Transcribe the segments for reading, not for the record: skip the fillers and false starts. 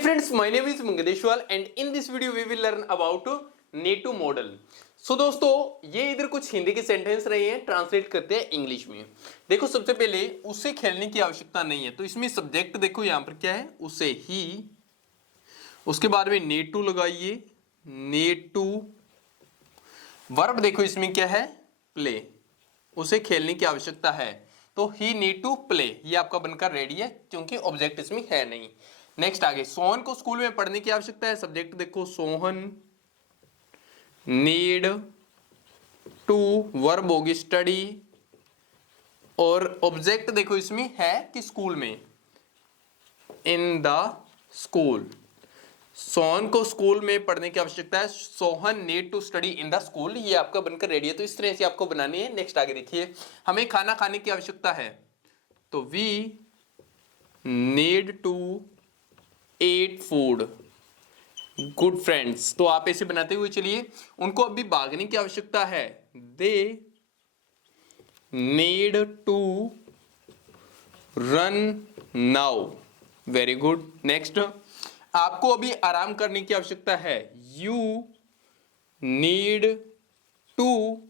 friends, my name is Mangadeshwal and in this video we will learn about नेटू model. So दोस्तों, ये इधर कुछ हिंदी के सेंटेंस रहे हैं, ट्रांसलेट करते हैं इंग्लिश में। देखो, सबसे पहले उसे खेलने की आवश्यकता नहीं है, तो इसमें सब्जेक्ट देखो यहां पर क्या है, उसे ही। उसके बाद में नेटू लगाइए, नेटू। वर्ब देखो इसमें क्या है, प्ले। उसे खेलने की आवश्यकता है तो ही नीड टू प्ले, ये आपका बनकर रेडी है क्योंकि ऑब्जेक्ट इसमें है नहीं। नेक्स्ट आगे, सोहन को स्कूल में पढ़ने की आवश्यकता है। सब्जेक्ट देखो, सोहन नीड टू, वर्ब होगी स्टडी, और ऑब्जेक्ट देखो इसमें है कि स्कूल में, इन द स्कूल। सोहन को स्कूल में पढ़ने की आवश्यकता है, Sohan need to study in the school, ये आपका बनकर रेडी है। तो इस तरह से आपको बनानी है। नेक्स्ट आगे देखिए, हमें खाना खाने की आवश्यकता है, तो we need to eat food. Good friends, तो आप ऐसे बनाते हुए चलिए। उनको अभी भागने की आवश्यकता है, they need to run now. Very good. Next, आपको अभी आराम करने की आवश्यकता है, यू नीड टू,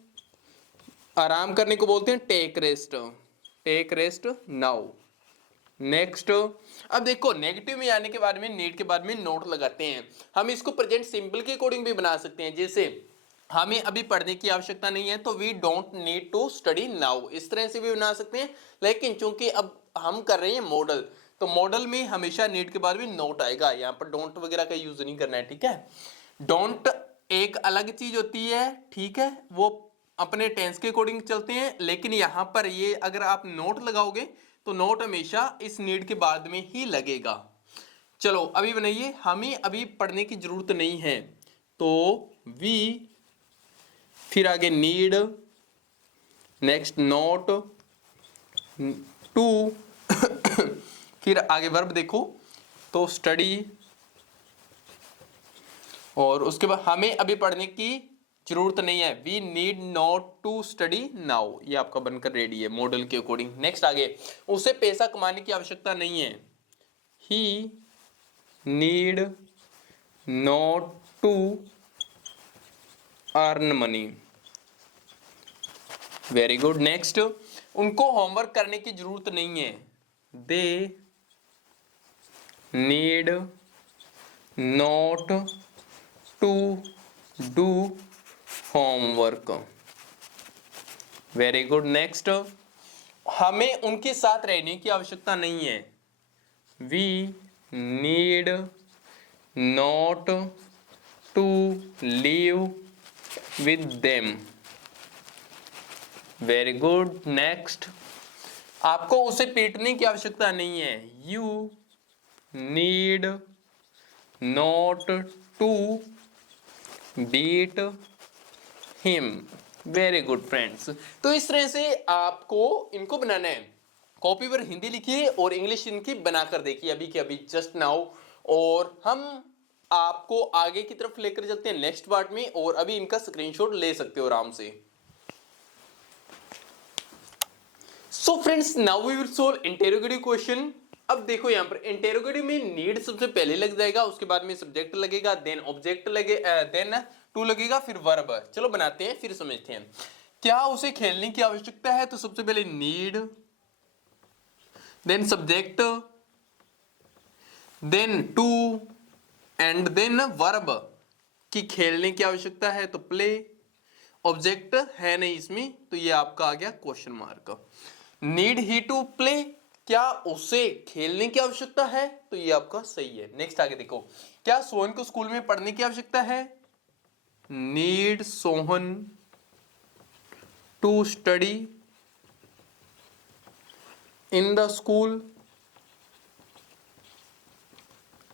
आराम करने को बोलते हैं take rest, take rest now. Next, अब देखो नेगेटिव में आने के बाद में, नीड के बाद में नोट लगाते हैं। हम इसको प्रेजेंट सिंपल के अकॉर्डिंग भी बना सकते हैं, जैसे हमें अभी पढ़ने की आवश्यकता नहीं है तो we don't need to study now, इस तरह से भी बना सकते हैं। लेकिन चूंकि अब हम कर रहे हैं मॉडल, तो मॉडल में हमेशा नीड के बाद में नोट आएगा, यहाँ पर डोंट वगैरह का यूज नहीं करना है, ठीक है। डोंट एक अलग चीज होती है, ठीक है, वो अपने टेंस के अकॉर्डिंग चलते हैं, लेकिन यहां पर ये अगर आप नोट लगाओगे तो नोट हमेशा इस नीड के बाद में ही लगेगा। चलो अभी बनाइए, हमें अभी पढ़ने की जरूरत नहीं है, तो वी, फिर आगे नीड, नेक्स्ट नोट, टू, फिर आगे वर्ब देखो तो स्टडी, और उसके बाद हमें अभी पढ़ने की जरूरत नहीं है, we need not to study now, ये आपका बनकर रेडी है मॉडल के अकॉर्डिंग। नेक्स्ट आगे, उसे पैसा कमाने की आवश्यकता नहीं है, he need not to earn money. Very good. Next, उनको होमवर्क करने की जरूरत नहीं है, they need not to do homework. Very good. Next, हमें उनके साथ रहने की आवश्यकता नहीं है, we need not to live with them. Very good. Next, आपको उसे पीटने की आवश्यकता नहीं है, you need not to beat him. Very good friends. तो इस तरह से आपको इनको बनाना है। कॉपी पर हिंदी लिखिए और इंग्लिश इनकी बनाकर देखिए अभी के अभी, जस्ट नाउ, और हम आपको आगे की तरफ लेकर चलते हैं नेक्स्ट पार्ट में, और अभी इनका स्क्रीनशॉट ले सकते हो आराम से। So friends, now we will solve interrogative question. अब देखो यहां पर इंटेरोगेटिव में नीड सबसे पहले लग जाएगा, उसके बाद में सब्जेक्ट लगेगा, देन ऑब्जेक्ट लगे, देन टू लगेगा, फिर वर्ब। चलो बनाते हैं फिर समझते हैं। क्या उसे खेलने की आवश्यकता है, तो सबसे पहले need, then subject, then to, and then verb. कि खेलने की आवश्यकता है तो प्ले, ऑब्जेक्ट है नहीं इसमें तो ये आपका आ गया question mark. Need he to play, क्या उसे खेलने की आवश्यकता है, तो ये आपका सही है। नेक्स्ट आगे देखो, क्या सोहन को स्कूल में पढ़ने की आवश्यकता है, need Sohan to study in the school,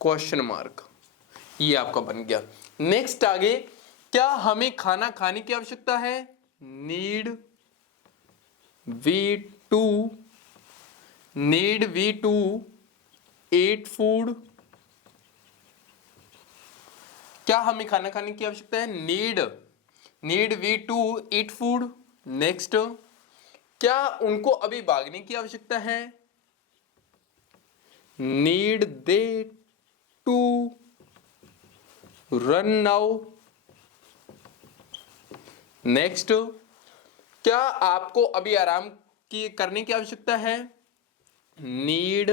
question mark, ये आपका बन गया। नेक्स्ट आगे, क्या हमें खाना खाने की आवश्यकता है, need we to, need we to eat food. क्या हमें खाना खाने की आवश्यकता है, need we to eat food. Next, क्या उनको अभी भागने की आवश्यकता है, need they to run now. Next, क्या आपको अभी आराम की करने की आवश्यकता है? Need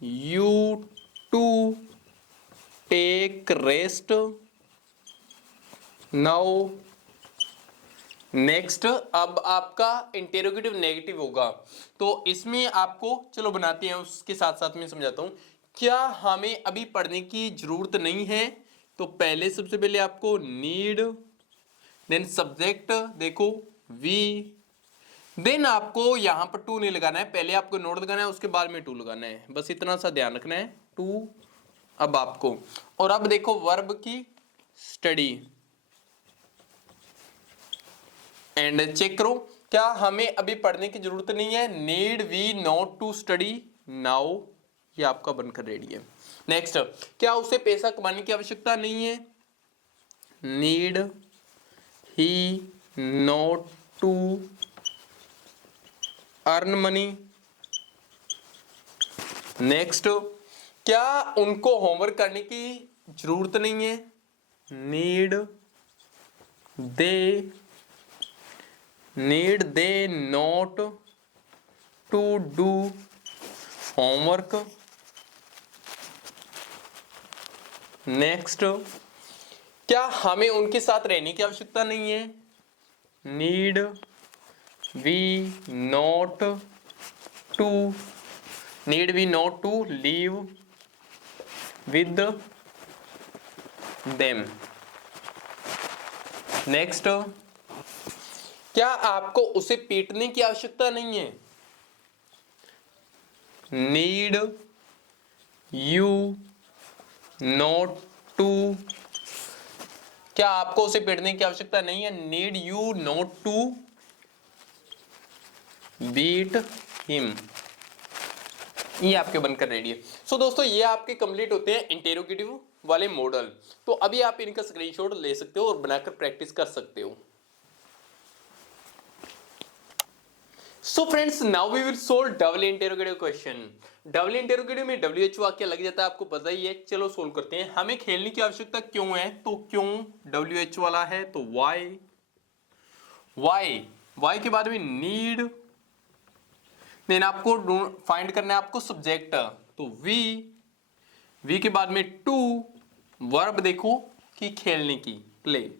you to take rest now. Next, अब आपका इंटेरोगेटिव नेगेटिव होगा, तो इसमें आपको चलो बनाते हैं, उसके साथ साथ में समझाता हूं। क्या हमें अभी पढ़ने की जरूरत नहीं है? तो पहले सबसे पहले आपको नीड, देन सब्जेक्ट देखो वी, देन आपको यहां पर टू नहीं लगाना है, पहले आपको नोट लगाना है, उसके बाद में टू लगाना है, बस इतना सा ध्यान रखना है। टू अब आपको, और अब देखो वर्ब की स्टडी एंड चेक करो, क्या हमें अभी पढ़ने की जरूरत नहीं है? Need we not to study now, ये आपका बनकर रेडी है। नेक्स्ट, क्या उसे पैसा कमाने की आवश्यकता नहीं है? Need he not to earn money. Next, क्या उनको होमवर्क करने की जरूरत नहीं है? Need they not to do homework. Next, क्या हमें उनके साथ रहने की आवश्यकता नहीं है? Need we not to leave with them. Next, क्या आपको उसे पीटने की आवश्यकता नहीं है? नीड यू नॉट टू, क्या आपको उसे पीटने की आवश्यकता नहीं है? Need you not to beat him. ये आपके बनकर रेडी है। सो दोस्तों, ये आपके कंप्लीट होते हैं इंटेरोगेटिव वाले मॉडल। तो अभी आप इनका स्क्रीनशॉट ले सकते हो और बनाकर प्रैक्टिस कर सकते हो। So friends, now we will solve double interrogative question. Double interrogative में WH वाक्य लग जाता है, आपको पता ही है। चलो सोल्व करते हैं। हमें खेलने की आवश्यकता क्यों है? तो क्यों WH वाला है, तो वाई के बाद में नीड, देन आपको फाइंड करना है आपको सब्जेक्ट, तो वी के बाद में टू, वर्ब देखो कि खेलने की, प्ले।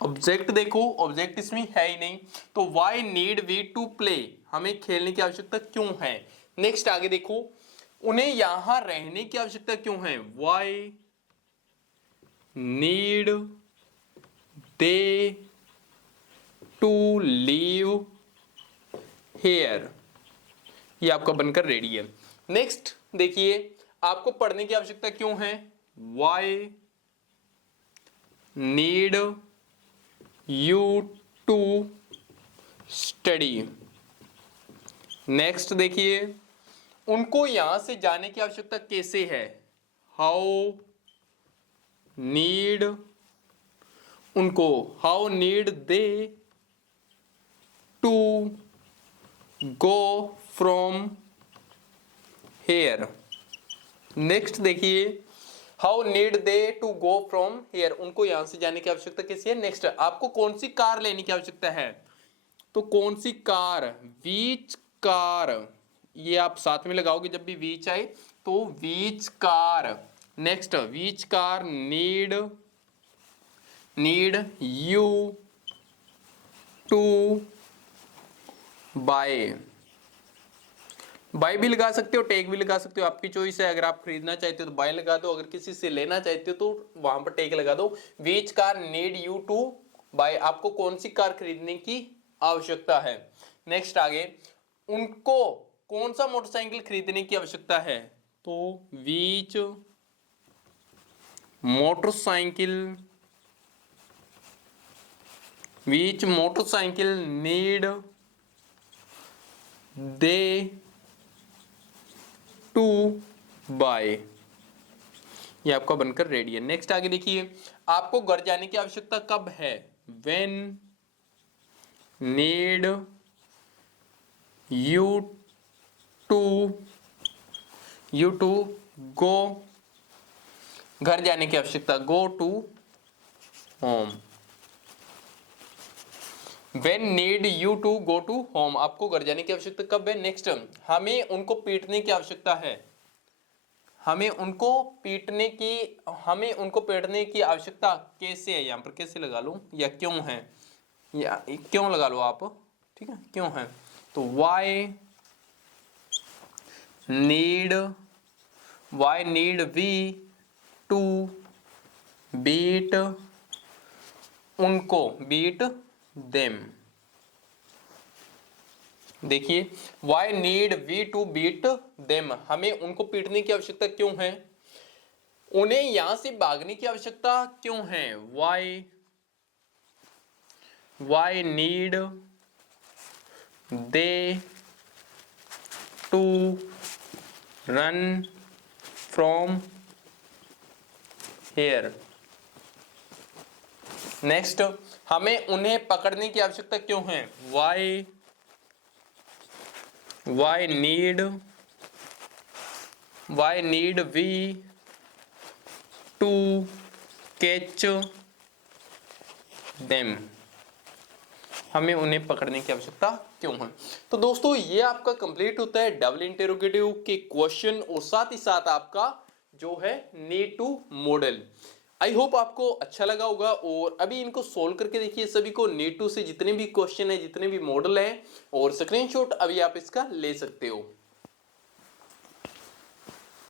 ऑब्जेक्ट देखो, ऑब्जेक्ट इसमें है ही नहीं, तो why need we to play, हमें खेलने की आवश्यकता क्यों है। नेक्स्ट आगे देखो, उन्हें यहां रहने की आवश्यकता क्यों है? Why need they to leave here, ये आपका बनकर रेडी है। नेक्स्ट देखिए, आपको पढ़ने की आवश्यकता क्यों है? Why need you to study. Next देखिए, उनको यहां से जाने की आवश्यकता कैसे है? How need they to go from here. Next देखिए, how need they to go from here, उनको यहां से जाने की आवश्यकता कैसी है। नेक्स्ट, आपको कौन सी कार लेने की आवश्यकता है? तो कौन सी कार? वीच कार, ये आप साथ में लगाओगे जब भी वीच आए, तो which car. Next, which car need you to buy भी लगा सकते हो, टेक भी लगा सकते हो, आपकी चॉइस है। अगर आप खरीदना चाहते हो तो बाय लगा दो, अगर किसी से लेना चाहते हो तो वहां पर टेक लगा दो। Which car need you to buy, आपको कौन सी कार खरीदने की आवश्यकता है। नेक्स्ट आगे, उनको कौन सा मोटरसाइकिल खरीदने की आवश्यकता है? तो which motorcycle need they to buy, ये आपका बनकर रेडी है। नेक्स्ट आगे देखिए, आपको घर जाने की आवश्यकता कब है? When need you to go घर जाने की आवश्यकता, go to home. When need you to go to home, आपको घर जाने की आवश्यकता कब है? नेक्स्ट, हमें उनको पीटने की आवश्यकता है, हमें उनको पीटने की आवश्यकता कैसे है? यहाँ पर कैसे लगा लूं या क्यों है, या क्यों लगा लो आप, ठीक है, क्यों है। तो why need we to beat उनको, beat them। देखिए, why need we to beat them, हमें उनको पीटने की आवश्यकता क्यों है, उन्हें यहां से भागने की आवश्यकता क्यों है। why need they to run from here। Next, हमें उन्हें पकड़ने की आवश्यकता क्यों है। why need we to catch them, हमें उन्हें पकड़ने की आवश्यकता क्यों है। तो दोस्तों, ये आपका कंप्लीट होता है डबल इंटेरोगेटिव के क्वेश्चन और साथ ही साथ आपका जो है need to model. I hope आपको अच्छा लगा होगा और अभी इनको सोल्व करके देखिए सभी को, नीड टू से जितने भी क्वेश्चन है, जितने भी मॉडल है, और स्क्रीनशॉट अभी आप इसका ले सकते हो।